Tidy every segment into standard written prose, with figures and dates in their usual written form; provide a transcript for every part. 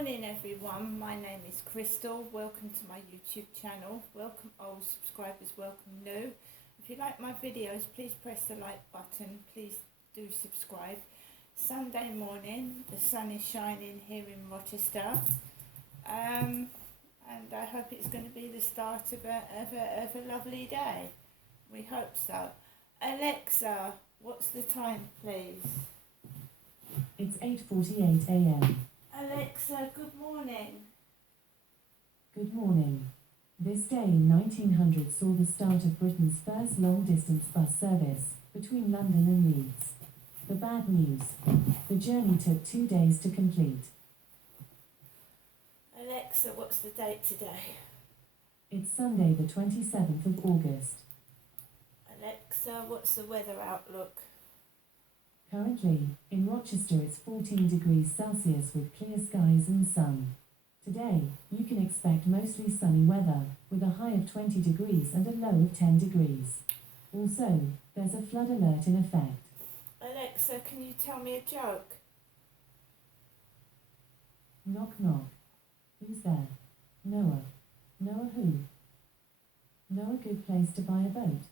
morning everyone, my name is Crystal. Welcome to my YouTube channel. Welcome old subscribers, welcome new. If you like my videos, please press the like button. Please do subscribe. Sunday morning, the sun is shining here in Rochester. And I hope it's going to be the start of a lovely day. We hope so. Alexa, what's the time please? It's 8:48 a.m. Alexa, good morning. Good morning. This day in 1900 saw the start of Britain's first long-distance bus service between London and Leeds. The bad news: the journey took 2 days to complete. Alexa, what's the date today? It's Sunday the 27th of August. Alexa, what's the weather outlook? Currently, in Rochester it's 14 degrees Celsius with clear skies and sun. Today, you can expect mostly sunny weather, with a high of 20 degrees and a low of 10 degrees. Also, there's a flood alert in effect. Alexa, can you tell me a joke? Knock knock. Who's there? Noah. Noah who? Know a good place to buy a boat?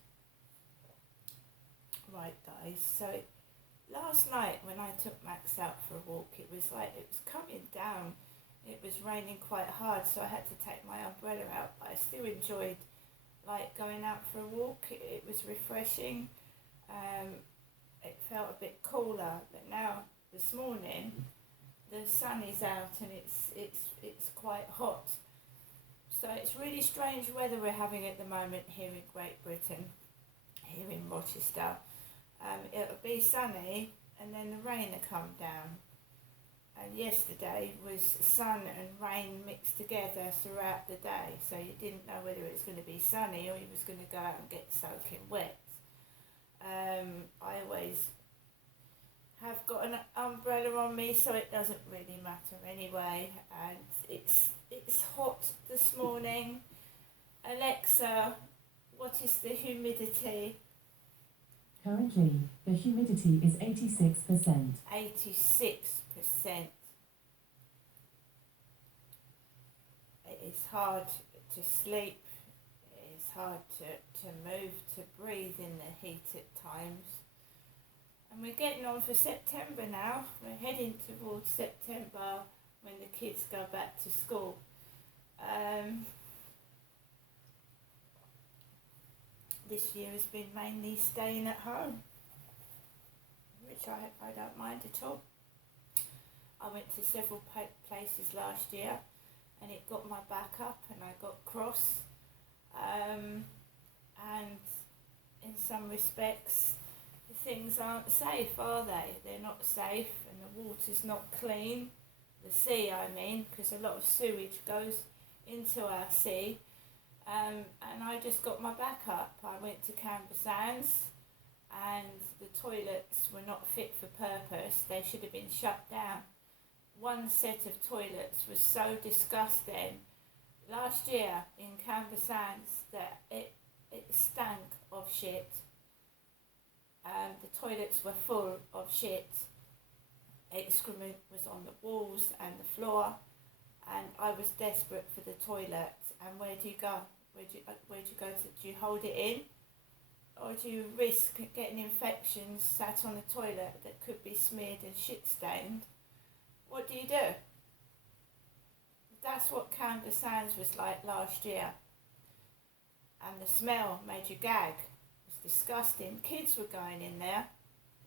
Right guys, so last night when I took Max out for a walk, it was coming down. It was raining quite hard, so I had to take my umbrella out, but I still enjoyed going out for a walk. It was refreshing. It felt a bit cooler, but now this morning the sun is out and it's quite hot. So it's really strange weather we're having at the moment here in Great Britain, here in Rochester. It'll be sunny and then the rain will come down. And yesterday was sun and rain mixed together throughout the day, so you didn't know whether it was going to be sunny or you was going to go out and get soaking wet. I always have got an umbrella on me, so it doesn't really matter anyway. And it's hot this morning. Alexa, what is the humidity? Currently, the humidity is 86%. 86%. It is hard to sleep. It is hard to move, to breathe in the heat at times. And we're getting on for September now. We're heading towards September when the kids go back to school. This year has been mainly staying at home, which I don't mind at all. I went to several places last year and it got my back up and I got cross. And in some respects, things aren't safe, are they? They're not safe and the water's not clean. The sea, I mean, because a lot of sewage goes into our sea. And I just got my back up. I went to Canberra Sands and the toilets were not fit for purpose. They should have been shut down. One set of toilets was so disgusting. Last year in Canberra Sands that it stank of shit. The toilets were full of shit. Excrement was on the walls and the floor, and I was desperate for the toilet. And where do you go? Where do you go to? Do you hold it in, or do you risk getting infections sat on the toilet that could be smeared and shit stained? What do you do? That's what Canberra Sands was like last year. And the smell made you gag. It was disgusting. Kids were going in there.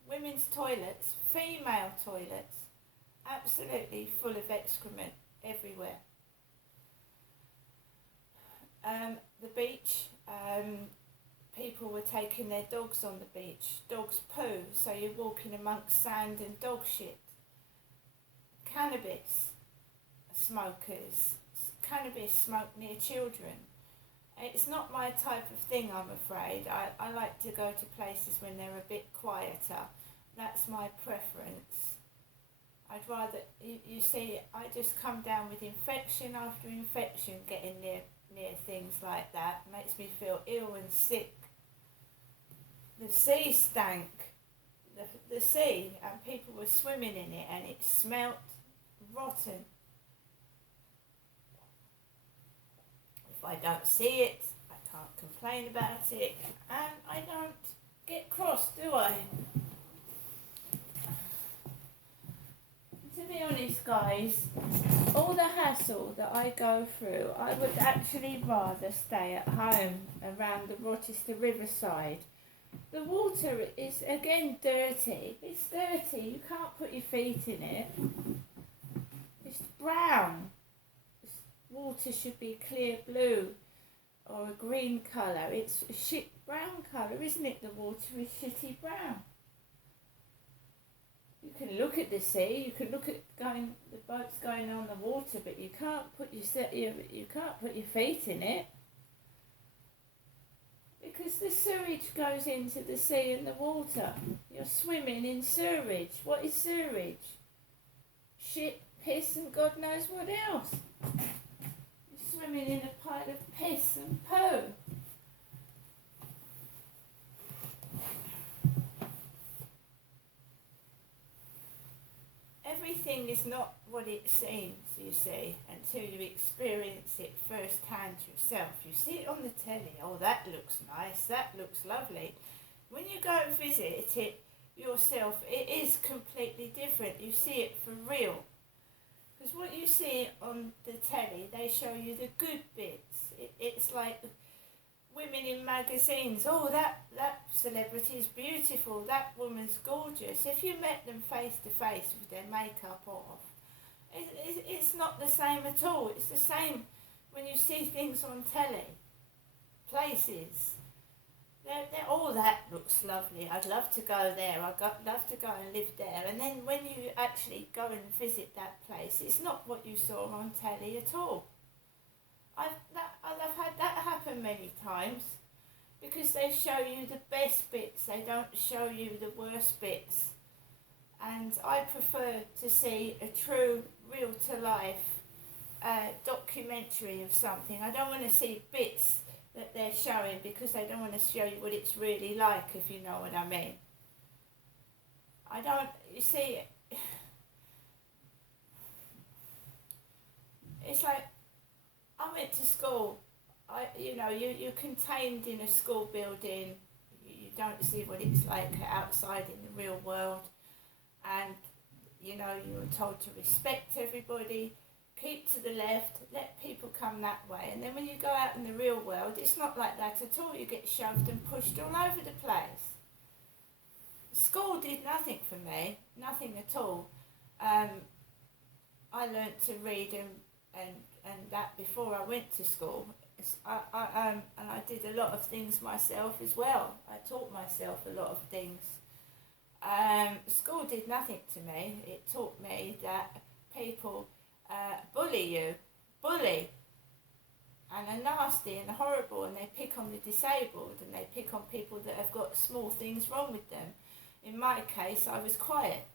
Women's toilets, female toilets, absolutely full of excrement everywhere. The beach, people were taking their dogs on the beach. Dogs poo, so you're walking amongst sand and dog shit. Cannabis smokers. Cannabis smoked near children. It's not my type of thing, I'm afraid. I like to go to places when they're a bit quieter. That's my preference. I'd rather, you see, I just come down with infection after infection getting near things like that. It makes me feel ill and sick. The sea stank. The sea, and people were swimming in it and it smelt rotten. If I don't see it, I can't complain about it, and I don't get cross, do I? To be honest, guys, all the hassle that I go through, I would actually rather stay at home around the Rochester Riverside. The water is, again, dirty. It's dirty. You can't put your feet in it. It's brown. Water should be clear blue or a green colour. It's a shit brown colour, isn't it? The water is shitty brown. You can look at the sea, you can look at the boats going on the water, but you can't put your feet in it, because the sewage goes into the sea and the water. You're swimming in sewage. What is sewage? Shit, piss, and God knows what else. You're swimming in a pile of piss and poo. Everything is not what it seems, you see, until you experience it firsthand yourself. You see it on the telly, oh, that looks nice, that looks lovely. When you go and visit it yourself, it is completely different. You see it for real. Because what you see on the telly, they show you the good bits. It's like women in magazines, oh, that celebrity is beautiful, that woman's gorgeous. If you met them face to face with their makeup off, it's not the same at all. It's the same when you see things on telly, places. They're, oh, that looks lovely, I'd love to go there, love to go and live there. And then when you actually go and visit that place, it's not what you saw on telly at all. I've had that happen many times, because they show you the best bits, they don't show you the worst bits. And I prefer to see a true, real-to-life documentary of something. I don't want to see bits that they're showing, because they don't want to show you what it's really like, if you know what I mean. You see, it's like, I went to school. You're contained in a school building. You don't see what it's like outside in the real world. And, you're told to respect everybody, keep to the left, let people come that way. And then when you go out in the real world, it's not like that at all. You get shoved and pushed all over the place. School did nothing for me, nothing at all. I learnt to read and that before I went to school. And I did a lot of things myself as well. I taught myself a lot of things. School did nothing to me. It taught me that people bully, and are nasty and horrible, and they pick on the disabled, and they pick on people that have got small things wrong with them. In my case, I was quiet.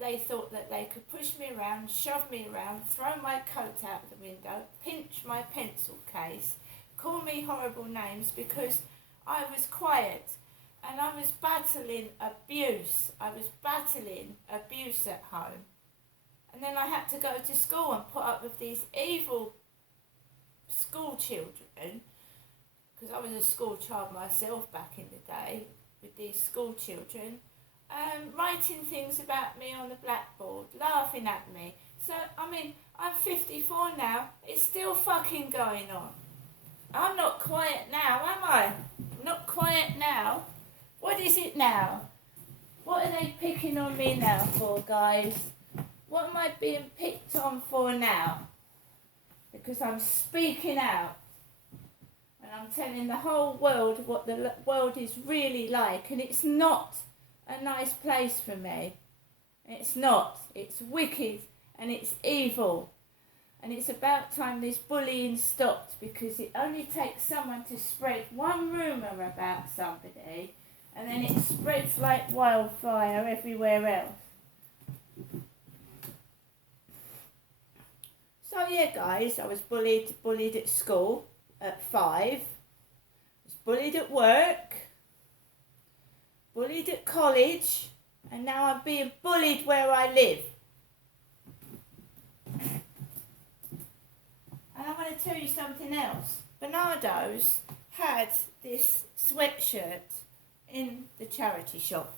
They thought that they could push me around, shove me around, throw my coat out the window, pinch my pencil case, call me horrible names because I was quiet, and I was battling abuse. I was battling abuse at home. And then I had to go to school and put up with these evil school children, because I was a school child myself back in the day, with these school children. Writing things about me on the blackboard, laughing at me. So, I'm 54 now, it's still fucking going on. I'm not quiet now, am I? I'm not quiet now. What is it now? What are they picking on me now for, guys? What am I being picked on for now? Because I'm speaking out. And I'm telling the whole world what the world is really like, and it's not a nice place for me. It's not. It's wicked and it's evil. And it's about time this bullying stopped, because it only takes someone to spread one rumour about somebody, and then it spreads like wildfire everywhere else. So yeah, guys, I was bullied at school at 5. I was bullied at work, bullied at college, and now I'm being bullied where I live. And And I want to tell you something else. Bernardo's had this sweatshirt in the charity shop.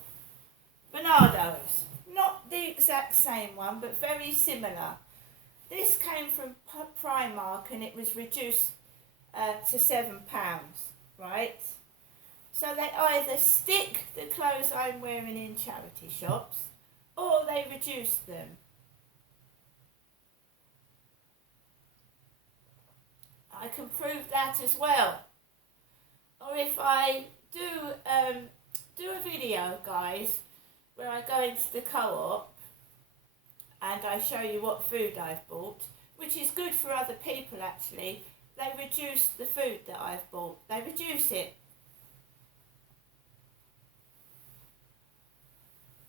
Bernardo's. Not the exact same one, but very similar. This came from Primark and it was reduced to £7, right? So they either stick the clothes I'm wearing in charity shops or they reduce them. I can prove that as well. Or if I do a video, guys, where I go into the co-op and I show you what food I've bought, which is good for other people actually. They reduce the food that I've bought. They reduce it.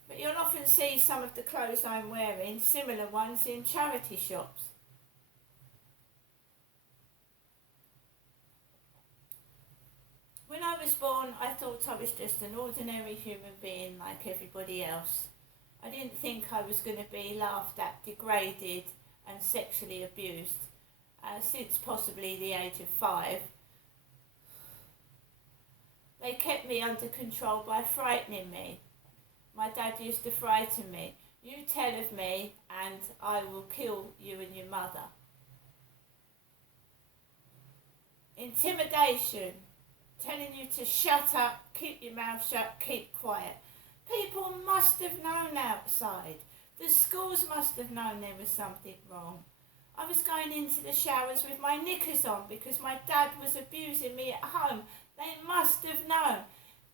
But you'll often see some of the clothes I'm wearing, similar ones, in charity shops. When I was born, I thought I was just an ordinary human being like everybody else. I didn't think I was going to be laughed at, degraded and sexually abused since possibly the age of 5. They kept me under control by frightening me. My dad used to frighten me. You tell of me and I will kill you and your mother. Intimidation. Telling you to shut up, keep your mouth shut, keep quiet. People must have known outside. The schools must have known there was something wrong. I was going into the showers with my knickers on because my dad was abusing me at home. They must have known.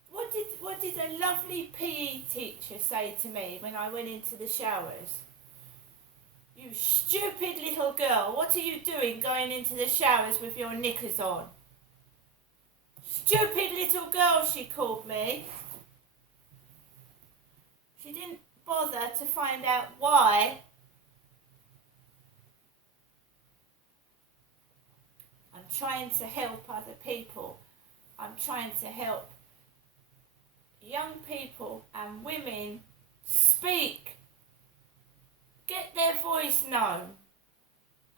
What did a lovely PE teacher say to me when I went into the showers? You stupid little girl, what are you doing going into the showers with your knickers on? Stupid little girl, she called me. She didn't bother to find out why. I'm trying to help other people. I'm trying to help young people and women speak. Get their voice known.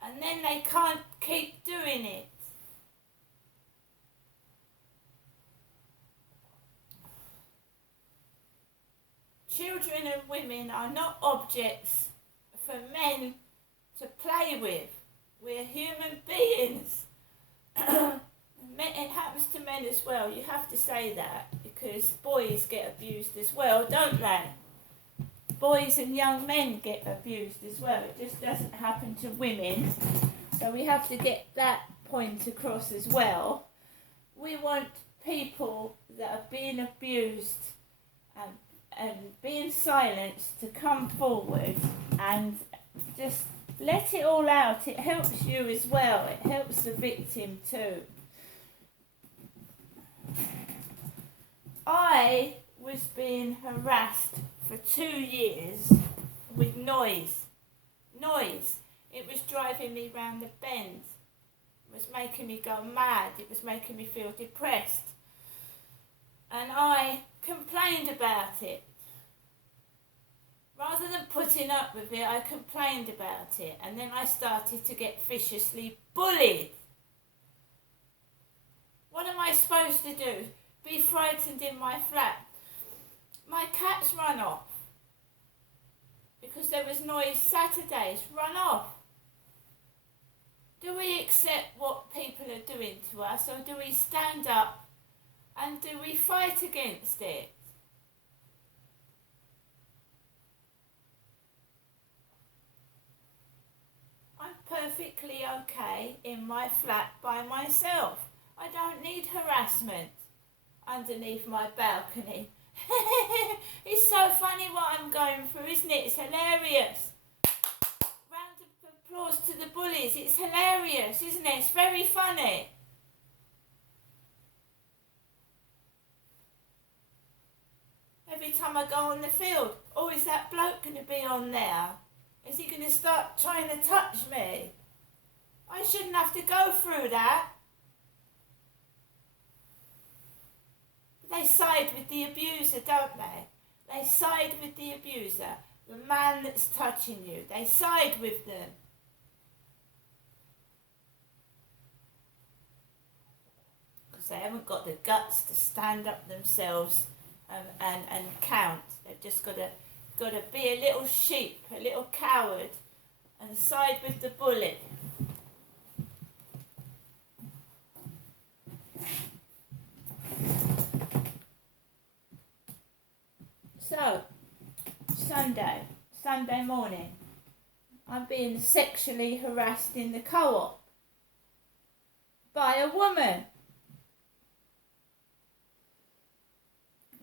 And then they can't keep doing it. Children and women are not objects for men to play with. We're human beings. It happens to men as well. You have to say that because boys get abused as well, don't they? Boys and young men get abused as well. It just doesn't happen to women. So we have to get that point across as well. We want people that are being abused and being silenced to come forward and just let it all out. It helps you as well. It helps the victim too. I was being harassed for 2 years with noise. It was driving me round the bend. It was making me go mad. It was making me feel depressed. And I complained about it. Rather than putting up with it, I complained about it. And then I started to get viciously bullied. What am I supposed to do? Be frightened in my flat? My cats run off. Because there was noise Saturdays. Run off. Do we accept what people are doing to us, or do we stand up and do we fight against it? I'm perfectly okay in my flat by myself. I don't need harassment underneath my balcony. It's so funny what I'm going through, isn't it? It's hilarious. Round of applause to the bullies. It's hilarious, isn't it? It's very funny. Every time I go on the field, oh, is that bloke going to be on there? Is he going to start trying to touch me? I shouldn't have to go through that. They side with the abuser, don't they? They side with the abuser, the man that's touching you. They side with them. They haven't got the guts to stand up themselves and count. They've just got to be a little sheep, a little coward, and side with the bully. So, Sunday morning, I'm being sexually harassed in the co-op by a woman.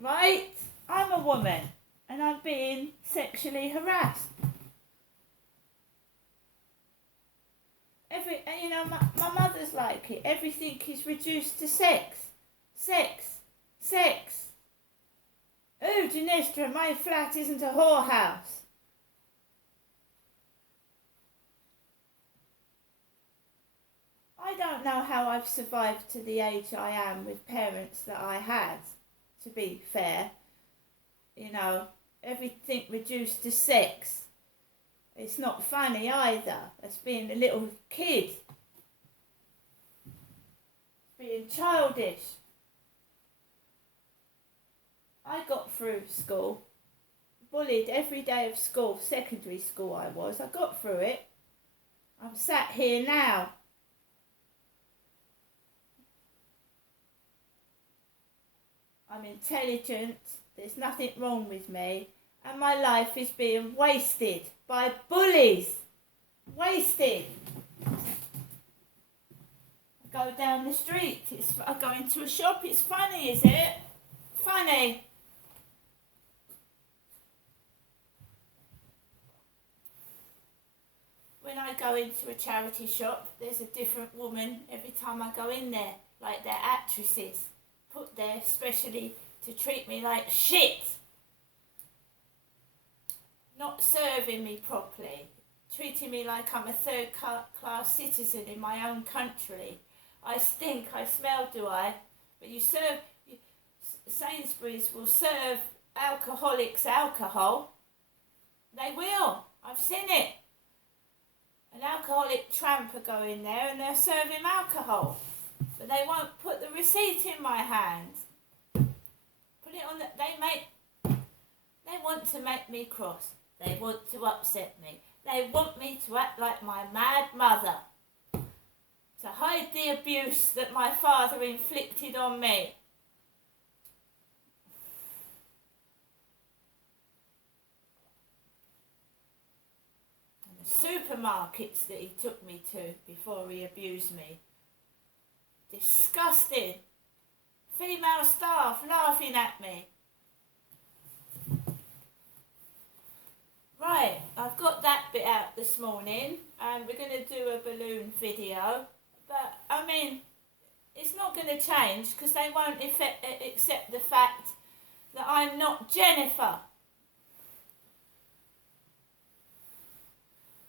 Right? I'm a woman and I'm being sexually harassed. My mother's like it. Everything is reduced to sex. Oh, Ginestra, my flat isn't a whorehouse. I don't know how I've survived to the age I am with parents that I had, to be fair. Everything reduced to sex. It's not funny either. That's being a little kid. Being childish. I got through school. Bullied every day of school, secondary school I was. I got through it. I'm sat here now. I'm intelligent. There's nothing wrong with me. And my life is being wasted by bullies. Wasted. I go down the street. I go into a shop. It's funny, is it? Funny. When I go into a charity shop, there's a different woman every time I go in there, like they're actresses, put there especially to treat me like shit. Not serving me properly, treating me like I'm a third-class citizen in my own country. I stink, I smell, do I? But Sainsbury's will serve alcoholics alcohol. They will. I've seen it. An alcoholic tramp will go in there and they'll serve him alcohol. But they won't put the receipt in my hand. Put it on they want to make me cross. They want to upset me. They want me to act like my mad mother. To hide the abuse that my father inflicted on me. And the supermarkets that he took me to before he abused me. Disgusting. Female staff laughing at me. Right, I've got that bit out this morning and we're going to do a balloon video. But, it's not going to change because they won't accept the fact that I'm not Jennifer.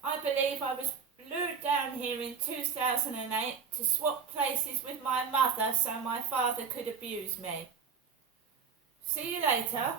I believe I was lured down here in 2008 to swap places with my mother so my father could abuse me. See you later.